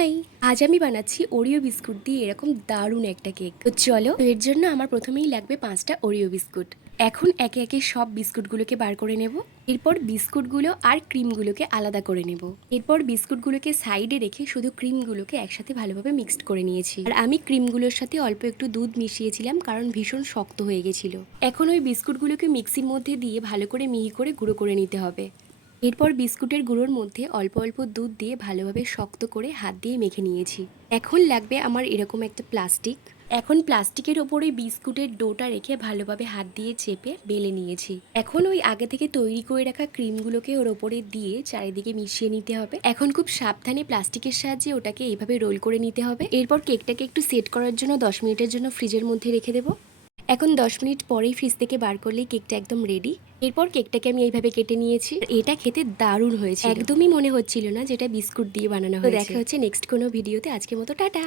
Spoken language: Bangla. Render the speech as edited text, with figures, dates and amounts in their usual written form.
হাই, আজ আমি বানাচ্ছি ওরিও বিস্কুট দিয়ে এরকম দারুণ একটা কেক। তো চলো, এর জন্য আমার প্রথমেই লাগবে 5টা ওরিও বিস্কুট। এখন একে একে সব বিস্কুটগুলোকে বার করে নেব। এরপর বিস্কুটগুলো আর ক্রিমগুলোকে আলাদা করে নেব। এরপর বিস্কুটগুলোকে সাইডে রেখে শুধু ক্রিমগুলোকে একসাথে ভালোভাবে মিক্সড করে নিয়েছি। আর আমি ক্রিমগুলোর সাথে অল্প একটু দুধ মিশিয়েছিলাম, কারণ ভীষণ শক্ত হয়ে গেছিল। এখন ওই বিস্কুটগুলোকে মিক্সির মধ্যে দিয়ে ভালো করে মিহি করে গুঁড়ো করে নিতে হবে। এরপর বিস্কুটের গুঁড়োর মধ্যে অল্প অল্প দুধ দিয়ে ভালোভাবে শক্ত করে হাত দিয়ে মেখে নিয়েছি। এখন লাগবে আমার এরকম একটা প্লাস্টিক। এখন প্লাস্টিকের ওপরে বিস্কুটের ডোটা রেখে ভালোভাবে হাত দিয়ে চেপে বেলে নিয়েছি। এখন ওই আগে থেকে তৈরি করে রাখা ক্রিমগুলোকে ওর ওপরে দিয়ে চারিদিকে মিশিয়ে নিতে হবে। এখন খুব সাবধানে প্লাস্টিকের সাহায্যে ওটাকে এইভাবে রোল করে নিতে হবে। এরপর কেকটাকে একটু সেট করার জন্য 10 মিনিটের জন্য ফ্রিজের মধ্যে রেখে দেবো। এখন 10 মিনিট পরেই ফ্রিজ থেকে বার করলেই কেকটা একদম রেডি। এরপর কেকটাকে আমি এইভাবে কেটে নিয়েছি। এটা খেতে দারুণ হয়েছে, একদমই মনে হচ্ছিল না যেটা বিস্কুট দিয়ে বানানো হয়েছে। দেখা হচ্ছে নেক্সট কোনো ভিডিওতে। আজকের মতো টাটা।